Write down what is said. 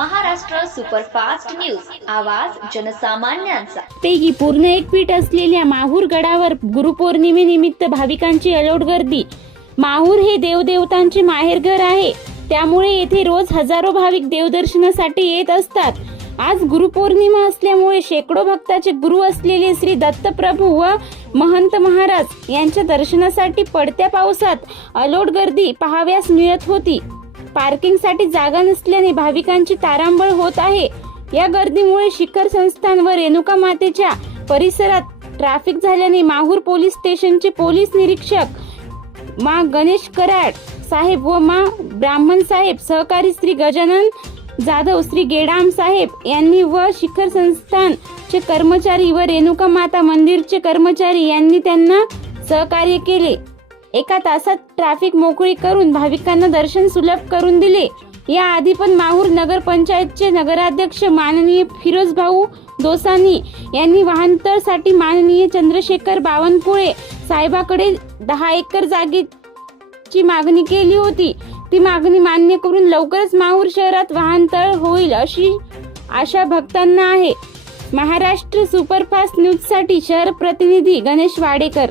Superfast news. आवाज जनसामान्यांचा. पैकी पूर्ण एक पीठ असलेल्या माहूर गडावर गुरुपौर्णिमेनिमित्त भाविकांची अलोट गर्दी. माहूर हे देवदेवतांचे माहेरघर आहे. त्यामुळे येथे रोज हजारो भाविक देवदर्शनासाठी येत असतात. आज गुरुपौर्णिमा असल्यामुळे शेकडो भक्ताचे गुरु असलेले श्री दत्तप्रभू व महंत महाराज यांच्या दर्शनासाठी पडत्या पावसात अलोट गर्दी पाहाव्यास मिळत होती. पार्किंगसाठी जागा नसल्याने भाविकांची तारांबळ होत आहे. या गर्दीमुळे शिखर संस्थान व रेणुका मातेच्या परिसरात ट्रॅफिक झाल्याने माहूर पोलीस स्टेशनचे पोलीस निरीक्षक मा. गणेश कराड साहेब व मा. ब्राह्मण साहेब सहकारी श्री. गजानन जाधव श्री. गेडाम साहेब यांनी व शिखर संस्थानचे कर्मचारी व रेणुका माता मंदिरचे कर्मचारी यांनी त्यांना सहकार्य केले. एका तासात ट्रॅफिक मोकळी करून भाविकांना दर्शन सुलभ करून दिले. या आधी पण माहूर नगर पंचायतचे नगराध्यक्ष माननीय फिरोज भाऊ दोसानी यांनी वाहनतळसाठी माननीय चंद्रशेखर बावनकुळे साहेबाकडे दहा एकर जागेची मागणी केली होती. ती मागणी मान्य करून लवकरच माहूर शहरात वाहनतळ होईल अशी आशा भक्तांना आहे. महाराष्ट्र सुपरफास्ट न्यूजसाठी शहर प्रतिनिधी गणेश वाडेकर